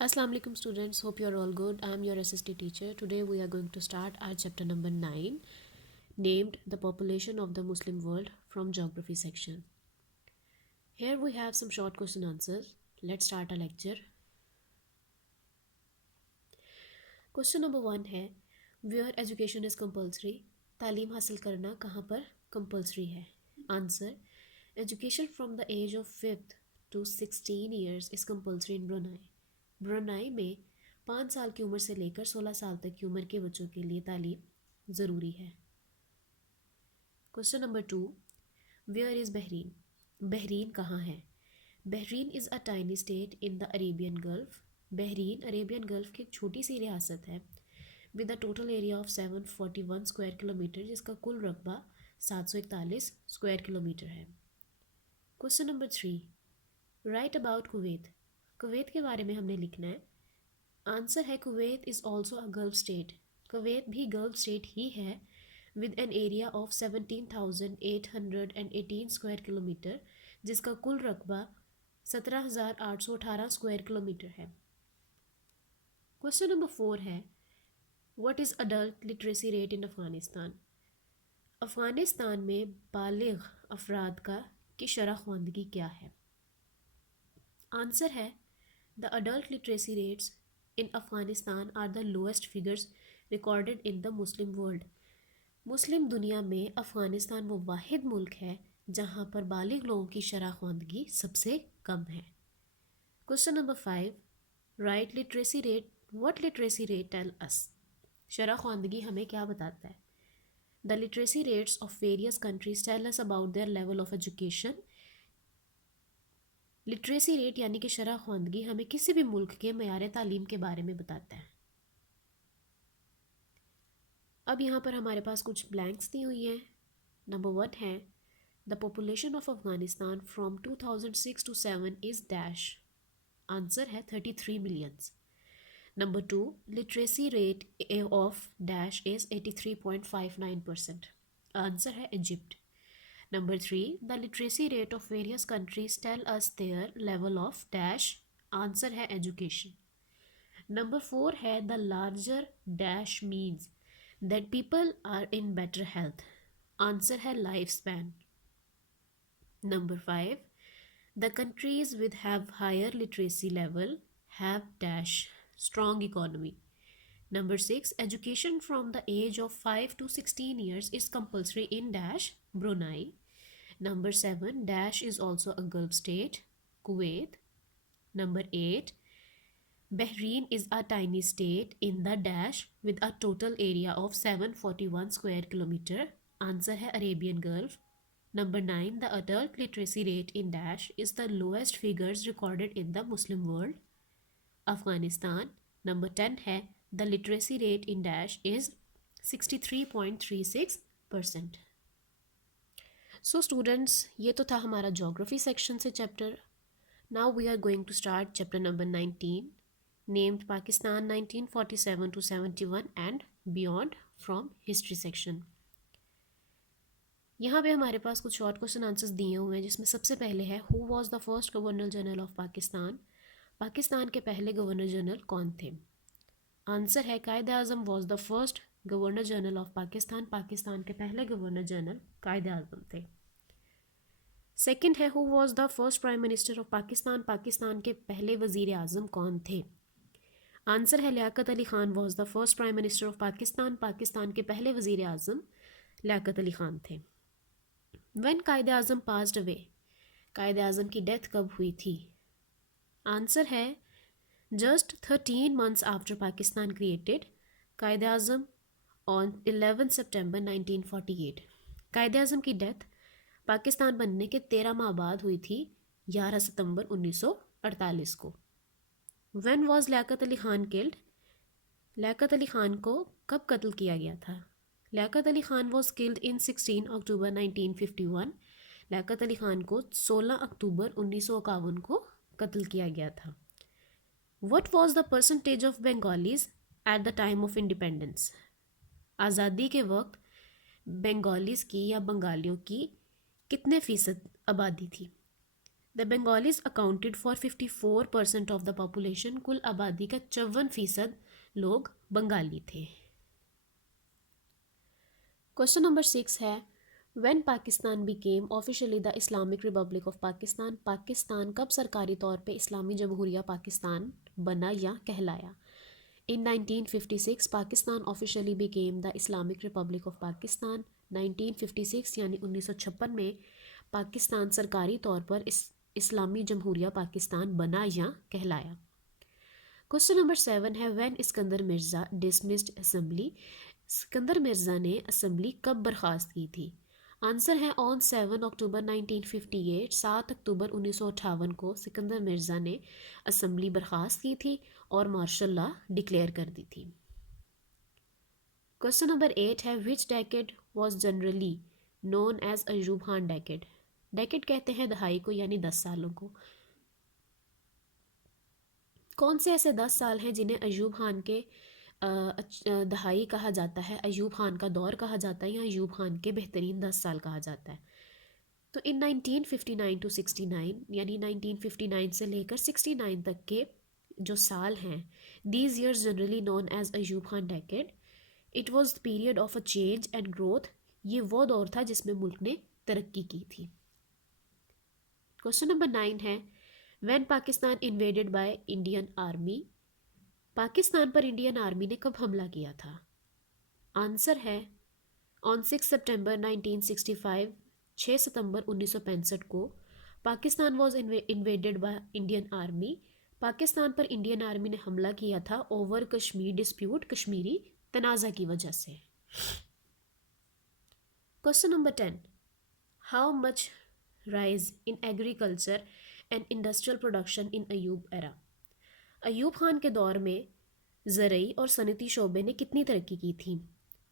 Assalamu alaikum students, hope you are all good. I am your SST teacher. Today we are going to start our chapter number 9 named The Population of the Muslim World from Geography section. Here we have some short question answers. Let's start our lecture. Question number 1 है Where education is compulsory? तालीम हासिल करना कहाँ पर compulsory है? Answer Education from the age of 5th to 16 years is compulsory in Brunei. Brunei में 5 साल की उम्र से लेकर 16 साल तक की उम्र के बच्चों के लिए तालीम ज़रूरी है. Question number 2 where is Bahrain? Bahrain कहाँ है? Bahrain is a tiny state in the Arabian Gulf. Bahrain Arabian Gulf की एक छोटी सी रियासत है with a total area of 741 square kilometer जिसका कुल रकबा 741 स्क्वायर किलोमीटर है. Question number 3 write about Kuwait. Kuwait के बारे में हमने लिखना है. आंसर है Kuwait is also a gulf state. Kuwait भी गल्फ स्टेट ही है with an area of 17,818 square kilometer जिसका कुल रकबा 17,818 स्क्वायर किलोमीटर है. क्वेश्चन नंबर 4 है what is adult literacy rate in Afghanistan? Afghanistan में बालिग अफराद की शरह ख्वानदगी क्या है? आंसर है the adult literacy rates in Afghanistan are the lowest figures recorded in the Muslim world. मुस्लिम दुनिया में अफ़गानिस्तान वो वाहिद मुल्क है जहाँ पर बालिग लोगों की शरह ख्वानदगी सबसे कम है. Question number 5 write literacy rate. What literacy rate tell us? शरह ख्वानदगी हमें क्या बताता है? The literacy rates of various countries tell us about their level of education. Literacy rate यानी कि शरह ख्वानदगी हमें किसी भी मुल्क के मयार तालीम के बारे में बताता है. अब यहाँ पर हमारे पास कुछ ब्लैंक्स दी हुई हैं. नंबर 1 है the population of Afghanistan from 2006 to 7 is dash. Answer है 33 millions. Number 2 literacy rate of dash is 83.59%. Answer है Egypt. Number 3 the literacy rate of various countries tell us their level of dash. Answer है education. Number 4 है the larger dash means that people are in better health. Answer है lifespan. Number 5 the countries with have higher literacy level have dash strong economy. Number 6 education from the age of 5 to 16 years is compulsory in dash Brunei. Number 7 dash is also a Gulf state Kuwait. Number 8 Bahrain is a tiny state in the dash with a total area of 741 square kilometer. Answer है Arabian Gulf. Number 9 the adult literacy rate in dash is the lowest figures recorded in the Muslim world Afghanistan. Number 10 है the literacy rate in dash is 63.36%. So students ये तो था हमारा geography section से chapter. Now we are going to start chapter number 19 named Pakistan 1947 to 71 and beyond from history section. यहाँ पे हमारे पास कुछ शॉर्ट क्वेश्चन आंसर्स दिए हुए हैं जिसमें सबसे पहले है who was the first governor general of Pakistan. Pakistan के पहले गवर्नर जनरल कौन थे? आंसर है Quaid Azam was the first governor general of Pakistan. Pakistan के पहले गवर्नर जनरल कायद आज़म थे. सेकंड है who was the first prime minister of Pakistan. Pakistan के पहले वज़ीर आज़म कौन थे? आंसर है Liaquat Ali Khan was the first prime minister of Pakistan. Pakistan के पहले वज़ीर आज़म लियाकत अली ख़ान थे. When Quaid Azam passed away. Quaid Azam की डेथ कब हुई थी? आंसर है just 13 months after Pakistan created. Quaid Azam on 11 सितंबर 1948. कायद आज़म की डेथ पाकिस्तान बनने के 13 माह बाद हुई थी 11 सितंबर 1948 को. When was Liaquat Ali Khan killed. Liaquat Ali Khan को कब कत्ल किया गया था? Liaquat Ali Khan was killed in 16 अक्टूबर 1951. लियाकत अली ख़ान को 16 अक्टूबर 1951 को कत्ल किया गया था. What was the percentage of Bengalis at the time of independence. आज़ादी के वक्त बंगालीज की या बंगालियों की कितने फ़ीसद आबादी थी? The Bengalis accounted for 54% of the population. कुल आबादी का 54% लोग बंगाली थे। क्वेश्चन नंबर 6 है when Pakistan became officially the Islamic Republic of Pakistan. Pakistan कब सरकारी तौर पे इस्लामी जमहूरिया पाकिस्तान बना या कहलाया। In 1956 Pakistan officially became the Islamic Republic of Pakistan. 1956 यानी 1956 में पाकिस्तान सरकारी तौर पर इस्लामी जमहूरिया पाकिस्तान बना या कहलाया। क्वेश्चन नंबर 7 है when Iskander Mirza dismissed assembly. Sikandar Mirza ने असेंबली कब बर्खास्त की थी। आंसर है ऑन 7 अक्टूबर 1958। 7 अक्टूबर 1958 को सिकंदर मिर्ज़ा ने असेंबली बर्खास्त की थी और मार्शल लॉ डिक्लेयर कर दी थी। क्वेश्चन नंबर 8 है which decade was generally known as Ayub Khan decade. Decade कहते हैं दहाई को यानी 10 सालों को। कौन से ऐसे 10 साल हैं जिन्हें अयूब खान के दहाई कहा जाता है, अयूब खान का दौर कहा जाता है या अयूब खान के बेहतरीन 10 साल कहा जाता है। तो इन 1959 टू 69 यानी 1959 से लेकर 69 तक के जो साल हैं, these years generally known as Ayub Khan decade. It was period of a change and growth. ये वो दौर था जिसमें मुल्क ने तरक्की की थी। क्वेश्चन नंबर 9 है when Pakistan invaded by Indian army. Pakistan पर इंडियन आर्मी ने कब हमला किया था। आंसर है ऑन 6 सितंबर 1965। 6 सितंबर 1965 को Pakistan was invaded by Indian army. Pakistan पर इंडियन आर्मी ने हमला किया था ओवर कश्मीर डिस्प्यूट, कश्मीरी तनाज़ा की वजह से। Question number 10 how much rise in agriculture and industrial production in Ayub era. Ayub Khan के दौर में ज़रई और सनती शोबे ने कितनी तरक्की की थी।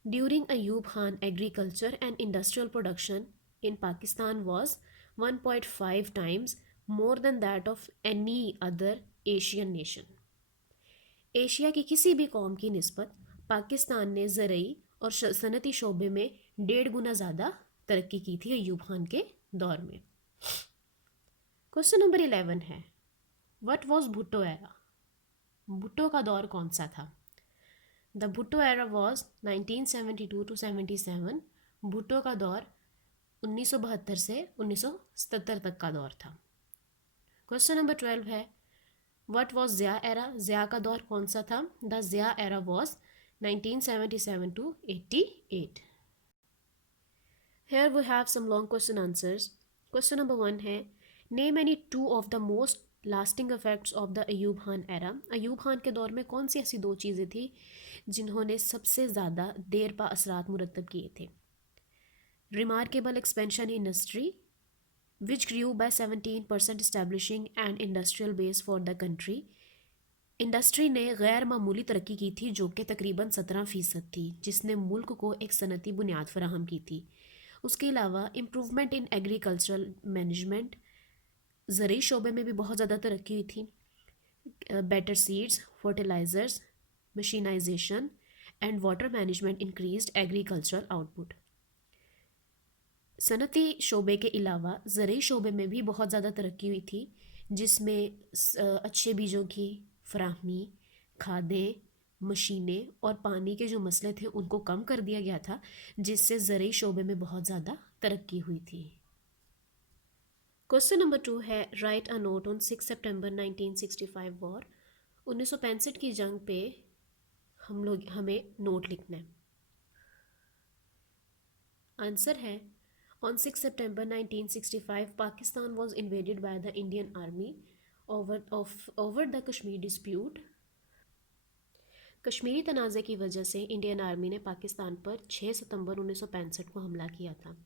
During Ayub Khan agriculture and industrial production in Pakistan was 1.5 times more than that of any other Asian nation. Asia की किसी भी कौम की निस्बत पाकिस्तान ने ज़रई और सनती शोबे में 1.5 गुना ज़्यादा तरक्की की थी अयूब खान के दौर में। क्वेश्चन नंबर 11 है what was Bhutto era. Bhutto का दौर कौन सा था। The Bhutto era was 1972 to 77। Bhutto का दौर 1972 से 1977 तक का दौर था। क्वेश्चन नंबर 12 है what was Zia era. Zia का दौर कौन सा था। The Zia era was 1977 to 88। Here we have some long question answers. Question number 1 है name any 2 of the most lasting effects of the Ayub Khan era. Ayub Khan के दौर में कौन सी ऐसी 2 चीज़ें थी जिन्होंने सबसे ज़्यादा देर पा असरात मुरतब किए थे। Remarkable expansion in industry which grew by 17% establishing and industrial base for the country. Industry ने गैर मामूली तरक्की की थी जो कि तकरीबन 17% थी, जिसने मुल्क को एक सनती बुनियाद फराहम की थी। उसके अलावा इम्प्रूवमेंट इन एग्रीकल्चरल मैनेजमेंट, ज़रूरी शोबे में भी बहुत ज़्यादा तरक्की हुई थी। Better seeds, fertilisers, mechanisation and water management increased agricultural output. सनती शोबे के अलावा ज़रूरी शोबे में भी बहुत ज़्यादा तरक्की हुई थी, जिसमें अच्छे बीजों की फराहमी, खादें, मशीनें और पानी के जो मसले थे उनको कम कर दिया गया था, जिससे ज़रूरी शोबे में बहुत ज़्यादा तरक्की हुई थी। क्वेश्चन नंबर 2 है राइट अ नोट ऑन 6 सितंबर 1965 वॉर। 1965 की जंग पे हमें नोट लिखना है। आंसर है ऑन 6 सितंबर 1965 Pakistan was invaded by the Indian army over the Kashmir dispute. Kashmiri तनाज़े की वजह से इंडियन आर्मी ने पाकिस्तान पर 6 सितंबर 1965 को हमला किया था।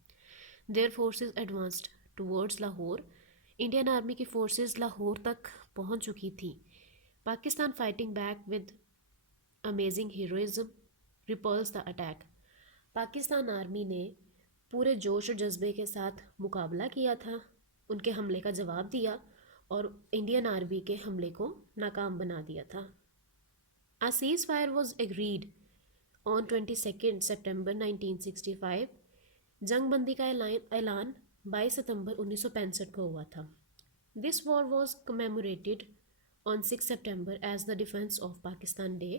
Their forces advanced towards Lahore. Indian army की फोर्सेस लाहौर तक पहुंच चुकी थी। Pakistan fighting back with amazing heroism repulse the attack. Pakistan army ने पूरे जोश और जज्बे के साथ मुकाबला किया था, उनके हमले का जवाब दिया और इंडियन आर्मी के हमले को नाकाम बना दिया था। A ceasefire was agreed on 22 सितंबर 1965। जंगबंदी का ऐलान 22 सितंबर 1965 को हुआ था। This war was commemorated on 6 September as the Defense of Pakistan Day.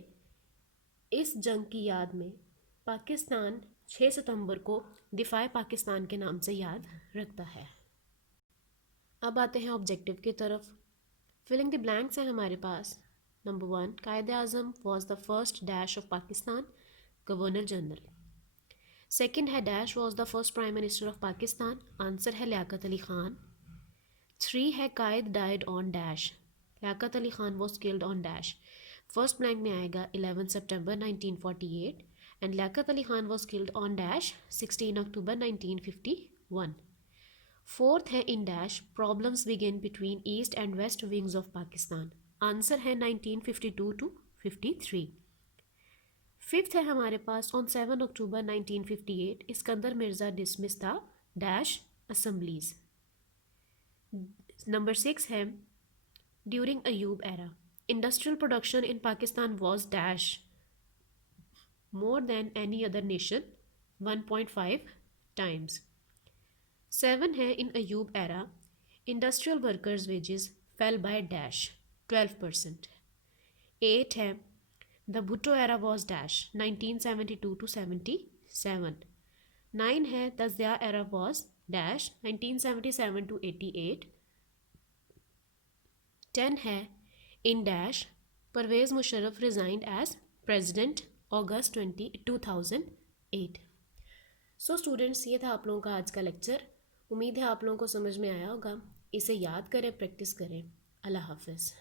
इस जंग की याद में पाकिस्तान 6 सितंबर को दिफाए पाकिस्तान के नाम से याद रखता है। अब आते हैं ऑब्जेक्टिव की तरफ। फिलिंग द ब्लैंक्स हैं हमारे पास। Number 1, Quaid Azam was the first dash of Pakistan, governor general. Second है dash was the first prime minister of Pakistan, answer है लियाकत अली खान। 3 है Quaid died on dash, Liaquat Ali Khan was killed on dash. First blank में आएगा 11 सितंबर 1948 and Liaquat Ali Khan was killed on dash 16 October 1951। Fourth है in dash problems begin between east and west wings of Pakistan, answer है 1952 to 53। Fifth है हमारे पास on 7 October 1958 Iskandar Mirza dismiss था dash assemblies. Number 6 है during Ayub era industrial production in Pakistan was dash more than any other nation 1.5 times. 7 है in Ayub era industrial workers wages fell by dash 12%। 8 है the Bhutto era was dash 1972 to 77। 9 है the Zia era was dash 1977 to 88। 10 है in dash Pervez Musharraf resigned as president August 2008। So students, ये था आप लोगों का आज का लेक्चर। उम्मीद है आप लोगों को समझ में आया होगा। इसे याद करें, प्रैक्टिस करें। अल्लाह हाफ़िज़।